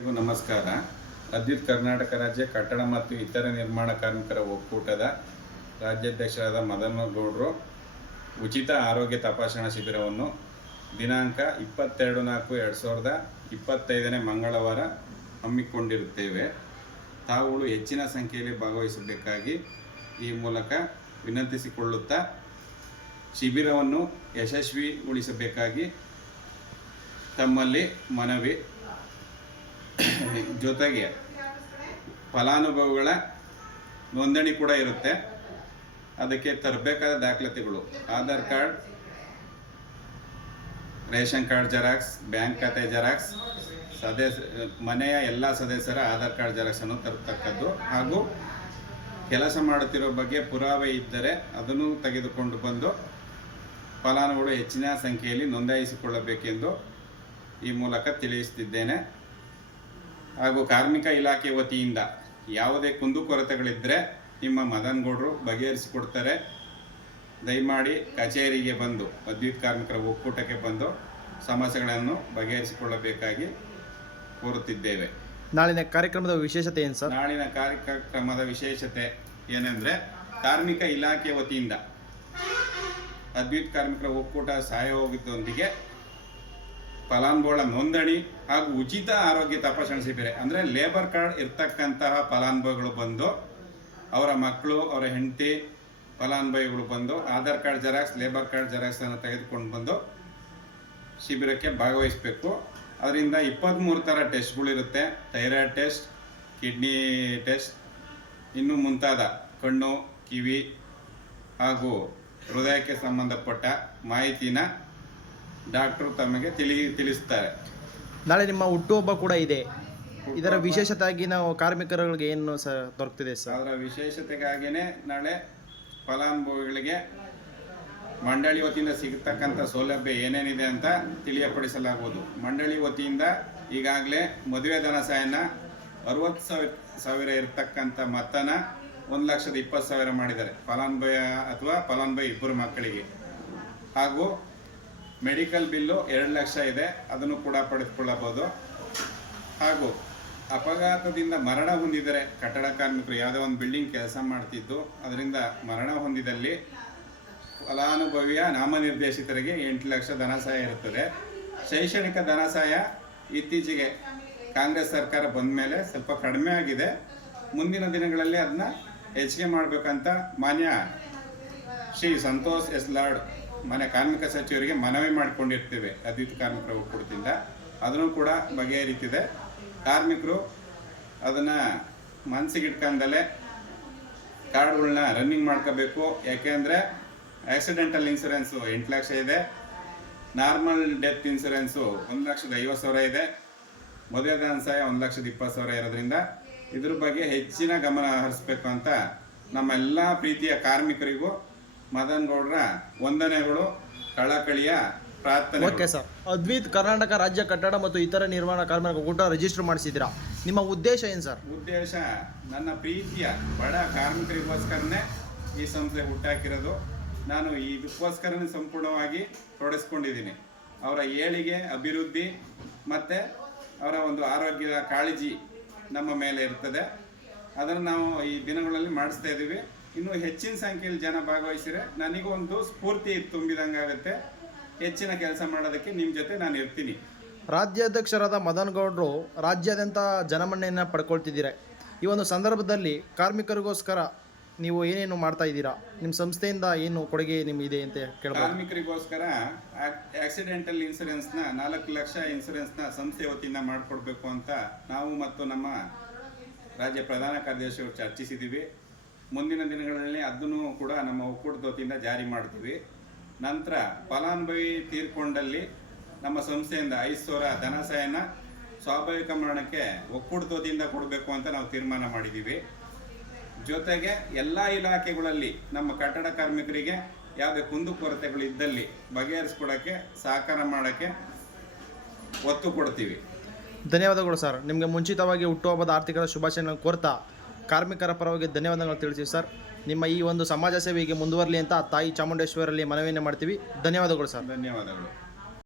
ನಮಸ್ಕಾರ. ಅದ್ವಿತ್ ಕರ್ನಾಟಕ ರಾಜ್ಯ ಕಟ್ಟಡ ಮತ್ತು ಇತರ ನಿರ್ಮಾಣ ಕಾರ್ಮಿಕರ ಒಕ್ಕೂಟದ ರಾಜ್ಯಾಧ್ಯಕ್ಷರಾದ ಮದನಗೌಡರು ಉಚಿತ ಆರೋಗ್ಯ ತಪಾಸಣಾ ಶಿಬಿರವನ್ನು ದಿನಾಂಕ ಇಪ್ಪತ್ತೆರಡು ನಾಲ್ಕು ಎರಡು ಸಾವಿರದ ಇಪ್ಪತ್ತೈದನೇ ಮಂಗಳವಾರ ಹಮ್ಮಿಕೊಂಡಿರುತ್ತೇವೆ. ತಾವುಗಳು ಹೆಚ್ಚಿನ ಸಂಖ್ಯೆಯಲ್ಲಿ ಭಾಗವಹಿಸಬೇಕಾಗಿ ಈ ಮೂಲಕ ವಿನಂತಿಸಿಕೊಳ್ಳುತ್ತಾ ಶಿಬಿರವನ್ನು ಯಶಸ್ವಿಗೊಳಿಸಬೇಕಾಗಿ ತಮ್ಮಲ್ಲಿ ಮನವಿ ಜೊತೆಗೆ ಫಲಾನುಭವಿಗಳ ನೋಂದಣಿ ಕೂಡ ಇರುತ್ತೆ. ಅದಕ್ಕೆ ತರಬೇಕಾದ ದಾಖಲಾತಿಗಳು. Aadhaar card, ration card xerox, bank ಖಾತೆ ಜೆರಾಕ್ಸ್, ಸದಸ್ಯ, ಮನೆಯ ಎಲ್ಲ ಸದಸ್ಯರ ಆಧಾರ್ ಕಾರ್ಡ್ ಜೆರಾಕ್ಸ್ ಅನ್ನು ತರತಕ್ಕದ್ದು. ಹಾಗೂ ಕೆಲಸ ಮಾಡುತ್ತಿರೋ ಬಗ್ಗೆ ಪುರಾವೆ ಇದ್ದರೆ ಅದನ್ನು ತೆಗೆದುಕೊಂಡು ಬಂದು ಫಲಾನುಭವಿಗಳು ಹೆಚ್ಚಿನ ಸಂಖ್ಯೆಯಲ್ಲಿ ನೋಂದಾಯಿಸಿಕೊಳ್ಳಬೇಕೆಂದು ಈ ಮೂಲಕ ತಿಳಿಸುತ್ತಿದ್ದೇನೆ ಹಾಗೂ ಕಾರ್ಮಿಕ ಇಲಾಖೆ ವತಿಯಿಂದ ಯಾವುದೇ ಕುಂದುಕೊರತೆಗಳಿದ್ದರೆ ನಿಮ್ಮ ಮದನ್ ಗೌಡ್ರು ಬಗೆಹರಿಸಿಕೊಡ್ತಾರೆ. ದಯಮಾಡಿ ಕಚೇರಿಗೆ ಬಂದು ವಿದ್ಯುತ್ ಕಾರ್ಮಿಕರ ಒಕ್ಕೂಟಕ್ಕೆ ಬಂದು ಸಮಸ್ಯೆಗಳನ್ನು ಬಗೆಹರಿಸಿಕೊಳ್ಳಬೇಕಾಗಿ ಕೋರುತ್ತಿದ್ದೇವೆ. ನಾಳಿನ ಕಾರ್ಯಕ್ರಮದ ವಿಶೇಷತೆ ಏನು ಸರ್? ನಾಳಿನ ಕಾರ್ಯಕ್ರಮದ ವಿಶೇಷತೆ ಏನೆಂದರೆ ಕಾರ್ಮಿಕ ಇಲಾಖೆ ವತಿಯಿಂದ ಅದ್ವಿತ್ ಕಾರ್ಮಿಕರ ಒಕ್ಕೂಟ ಸಹಯೋಗದೊಂದಿಗೆ ಫಲಾನುಭವಿಗಳ ನೋಂದಣಿ ಹಾಗೂ ಉಚಿತ ಆರೋಗ್ಯ ತಪಾಸಣೆ ಶಿಬಿರ ಅಂದರೆ ಲೇಬರ್ ಕಾರ್ಡ್ ಇರ್ತಕ್ಕಂತಹ ಫಲಾನುಭವಿಗಳು ಬಂದು, ಅವರ ಮಕ್ಕಳು, ಅವರ ಹೆಂಡತಿ ಫಲಾನುಭವಿಗಳು ಬಂದು, Aadhaar card xerox labour card xerox ಅನ್ನು ತೆಗೆದುಕೊಂಡು ಬಂದು ಶಿಬಿರಕ್ಕೆ ಭಾಗವಹಿಸಬೇಕು. ಅದರಿಂದ ಇಪ್ಪತ್ತ್ಮೂರು ಥರ ಟೆಸ್ಟ್ಗಳಿರುತ್ತೆ ಥೈರಾಯ್ಡ್ ಟೆಸ್ಟ್, ಕಿಡ್ನಿ ಟೆಸ್ಟ್, ಇನ್ನು ಮುಂತಾದ ಕಣ್ಣು, ಕಿವಿ ಹಾಗೂ ಹೃದಯಕ್ಕೆ ಸಂಬಂಧಪಟ್ಟ ಮಾಹಿತಿನ ಡಾಕ್ಟ್ರು ತಮಗೆ ತಿಳಿ ತಿಳಿಸ್ತಾರೆ. ನಾಳೆ ನಿಮ್ಮ ಹುಟ್ಟುಹಬ್ಬ ಕೂಡ ಇದೆ. ಇದರ ವಿಶೇಷತೆಯಾಗಿ ನಾವು ಕಾರ್ಮಿಕರುಗಳಿಗೆ ಏನು ಸಹ ದೊರಕ್ತಿದೆ ಸರ್? ಅದರ ವಿಶೇಷತೆಗಾಗಿಯೇ ನಾಳೆ ಫಲಾನುಭವಿಗಳಿಗೆ ಮಂಡಳಿ ವತಿಯಿಂದ ಸಿಗತಕ್ಕಂಥ ಸೌಲಭ್ಯ ಏನೇನಿದೆ ಅಂತ ತಿಳಿಯಪಡಿಸಲಾಗುವುದು ಮಂಡಳಿ ವತಿಯಿಂದ ಈಗಾಗಲೇ ಮದುವೆ ಧನ ಸಹಾಯನ ಅರವತ್ತು ಸಾವಿರ ಸಾವಿರ ಇರತಕ್ಕಂಥ ಮೊತ್ತನ ಒಂದು ಲಕ್ಷದ ಇಪ್ಪತ್ತು ಸಾವಿರ ಮಾಡಿದ್ದಾರೆ. ಫಲಾನುಭವಿ ಅಥವಾ ಫಲಾನುಭವಿ ಇಬ್ಬರು ಮಕ್ಕಳಿಗೆ. ಹಾಗೂ ಮೆಡಿಕಲ್ ಬಿಲ್ಲು ಎರಡು ಲಕ್ಷ ಇದೆ, ಅದನ್ನು ಕೂಡ ಪಡೆದುಕೊಳ್ಳಬಹುದು. ಹಾಗೂ ಅಪಘಾತದಿಂದ ಮರಣ ಹೊಂದಿದರೆ ಕಟ್ಟಡ ಕಾರ್ಮಿಕರು ಯಾವುದೋ ಒಂದು ಬಿಲ್ಡಿಂಗ್ ಕೆಲಸ ಮಾಡ್ತಿದ್ದು, ಅದರಿಂದ ಮರಣ ಹೊಂದಿದಲ್ಲಿ ಫಲಾನುಭವಿಯ ನಾಮನಿರ್ದೇಶಿತರಿಗೆ ಎಂಟು ಲಕ್ಷ ಧನ ಸಹಾಯ ಇರುತ್ತದೆ. ಶೈಕ್ಷಣಿಕ ಧನ ಸಹಾಯ ಇತ್ತೀಚೆಗೆ ಕಾಂಗ್ರೆಸ್ ಸರ್ಕಾರ ಬಂದ ಮೇಲೆ ಸ್ವಲ್ಪ ಕಡಿಮೆ ಆಗಿದೆ. ಮುಂದಿನ ದಿನಗಳಲ್ಲಿ ಅದನ್ನ ಹೆಚ್ಚಿಗೆ ಮಾಡಬೇಕಂತ ಮಾನ್ಯ ಶ್ರೀ ಸಂತೋಷ್ ಎಸ್ ಲಾಡ್ ಮನೆ ಕಾರ್ಮಿಕ ಸಚಿವರಿಗೆ ಮನವಿ ಮಾಡಿಕೊಂಡಿರ್ತೇವೆ ಅತಿಥಿ ಕಾರ್ಮಿಕರ ಒಕ್ಕೂಟದಿಂದ. ಅದನ್ನು ಕೂಡ ಬಗೆಹರಿತಿದೆ. ಕಾರ್ಮಿಕರು ಅದನ್ನು ಮನಸ್ಸಿಗೆ ಇಟ್ಕೊಂಡಲ್ಲೇ ಕಾರ್ಡ್ಗಳನ್ನ ರನ್ನಿಂಗ್ ಮಾಡ್ಕೋಬೇಕು ಯಾಕೆಂದರೆ ಆಕ್ಸಿಡೆಂಟಲ್ ಇನ್ಸೂರೆನ್ಸು ಎಂಟು ಲಕ್ಷ ಇದೆ. ನಾರ್ಮಲ್ ಡೆತ್ ಇನ್ಸೂರೆನ್ಸು ಒಂದು ಲಕ್ಷದ ಐವತ್ತು ಸಾವಿರ ಇದೆ. ಮದುವೆ ದಾನ ಸಹಾಯ ಒಂದು ಲಕ್ಷದ ಇಪ್ಪತ್ತು ಸಾವಿರ ಇರೋದ್ರಿಂದ ಇದ್ರ ಬಗ್ಗೆ ಹೆಚ್ಚಿನ ಗಮನ ಹರಿಸ್ಬೇಕು ಅಂತ ನಮ್ಮೆಲ್ಲ ಪ್ರೀತಿಯ ಕಾರ್ಮಿಕರಿಗೂ ಮದನ್ ಗೌಡ್ರ ವಂದನೆಗಳು ಕಳಕಳಿಯ ಪ್ರಾರ್ಥನೆ ಓಕೆ ಸರ್ ಅದ್ವಿತ್ ಕರ್ನಾಟಕ ರಾಜ್ಯ ಕಟ್ಟಡ ಮತ್ತು ಇತರ ನಿರ್ಮಾಣ ಕಾರ್ಮಿಕ ಒಕ್ಕೂಟ ರಿಜಿಸ್ಟರ್ ಮಾಡಿಸಿದ್ದೀರಾ? ನಿಮ್ಮ ಉದ್ದೇಶ ಏನು ಸರ್ ಉದ್ದೇಶ ನನ್ನ ಪ್ರೀತಿಯ ಬಡ ಕಾರ್ಮಿಕರಿಗೋಸ್ಕರನೇ ಈ ಸಂಸ್ಥೆ ಹುಟ್ಟಾಕಿರೋದು. ನಾನು ಇದಕ್ಕೋಸ್ಕರನೇ ಸಂಪೂರ್ಣವಾಗಿ ತೊಡಗಿಸ್ಕೊಂಡಿದ್ದೀನಿ ಅವರ ಏಳಿಗೆ ಅಭಿವೃದ್ಧಿ ಮತ್ತು ಅವರ ಒಂದು ಆರೋಗ್ಯದ ಕಾಳಜಿ ನಮ್ಮ ಮೇಲೆ ಇರ್ತದೆ. ಅದನ್ನು ನಾವು ಈ ದಿನಗಳಲ್ಲಿ ಮಾಡಿಸ್ತಾ ಇದ್ದೀವಿ. ಇನ್ನು ಹೆಚ್ಚಿನ ಸಂಖ್ಯೆಯಲ್ಲಿ ಜನ ಭಾಗವಹಿಸಿದ್ರೆ ನನಗೂ ಒಂದು ಸ್ಫೂರ್ತಿ ತುಂಬಿದಂಗೆ ಆಗುತ್ತೆ ಹೆಚ್ಚಿನ ಕೆಲಸ ಮಾಡೋದಕ್ಕೆ ನಿಮ್ಮ ಜೊತೆ ನಾನು ಇರ್ತೀನಿ. ರಾಜ್ಯಾಧ್ಯಕ್ಷರಾದ ಮದನ್ ಗೌಡರು ರಾಜ್ಯಾದ್ಯಂತ ಜನಮನ್ನಣೆಯನ್ನು ಪಡ್ಕೊಳ್ತಿದ್ದೀರಾ. ಈ ಒಂದು ಸಂದರ್ಭದಲ್ಲಿ ಕಾರ್ಮಿಕರಿಗೋಸ್ಕರ ನೀವು ಏನೇನು ಮಾಡ್ತಾ ಇದ್ದೀರಾ? ನಿಮ್ಮ ಸಂಸ್ಥೆಯಿಂದ ಏನು ಕೊಡುಗೆ ನಿಮ್ಗಿದೆ ಅಂತ ಕೇಳಿ ಕಾರ್ಮಿಕರಿಗೋಸ್ಕರ ಆಕ್ಸಿಡೆಂಟಲ್ ಇನ್ಸೂರೆನ್ಸ್ನ ನಾಲ್ಕು ಲಕ್ಷ ಇನ್ಸೂರೆನ್ಸ್ನ ಸಂಸ್ಥೆ ವತಿಯಿಂದ ಮಾಡಿಕೊಡ್ಬೇಕು ಅಂತ ನಾವು ಮತ್ತು ನಮ್ಮ ರಾಜ್ಯ ಪ್ರಧಾನ ಕಾರ್ಯದರ್ಶಿಯವರು ಚರ್ಚಿಸಿದ್ದೀವಿ. ಮುಂದಿನ ದಿನಗಳಲ್ಲಿ ಅದನ್ನು ಕೂಡ ನಮ್ಮ ಒಕ್ಕೂಟದ ವತಿಯಿಂದ ಜಾರಿ ಮಾಡ್ತೀವಿ. ನಂತರ ಫಲಾನುಭವಿ ತೀರ್ಕೊಂಡಲ್ಲಿ ನಮ್ಮ ಸಂಸ್ಥೆಯಿಂದ ಐದು ಸಾವಿರ ಧನ ಸಹಾಯನ ಸ್ವಾಭಾವಿಕ ಮರಣಕ್ಕೆ ಒಕ್ಕೂಟದ ವತಿಯಿಂದ ಕೊಡಬೇಕು ಅಂತ ನಾವು ತೀರ್ಮಾನ ಮಾಡಿದ್ದೀವಿ. ಜೊತೆಗೆ ಎಲ್ಲ ಇಲಾಖೆಗಳಲ್ಲಿ ನಮ್ಮ ಕಟ್ಟಡ ಕಾರ್ಮಿಕರಿಗೆ ಯಾವುದೇ ಕುಂದುಕೊರತೆಗಳು ಇದ್ದಲ್ಲಿ ಬಗೆಹರಿಸ್ಕೊಡೋಕ್ಕೆ, ಸಹಕಾರ ಮಾಡೋಕ್ಕೆ ಒತ್ತು ಕೊಡ್ತೀವಿ. ಧನ್ಯವಾದಗಳು ಸರ್. ನಿಮಗೆ ಮುಂಚಿತವಾಗಿ ಹುಟ್ಟುಹಬ್ಬದ ಆರ್ಥಿಕ ಶುಭಾಶಯಗಳನ್ನು ಕೋರ್ತಾ ಕಾರ್ಮಿಕರ ಪರವಾಗಿ ಧನ್ಯವಾದಗಳು ತಿಳಿಸಿ ಸರ್. ನಿಮ್ಮ ಈ ಒಂದು ಸಮಾಜ ಸೇವೆಗೆ ಮುಂದುವರಲಿ ಅಂತ ತಾಯಿ ಚಾಮುಂಡೇಶ್ವರಲ್ಲಿ ಮನವಿಯನ್ನು ಮಾಡ್ತೀವಿ. ಧನ್ಯವಾದಗಳು ಸರ್. ಧನ್ಯವಾದಗಳು.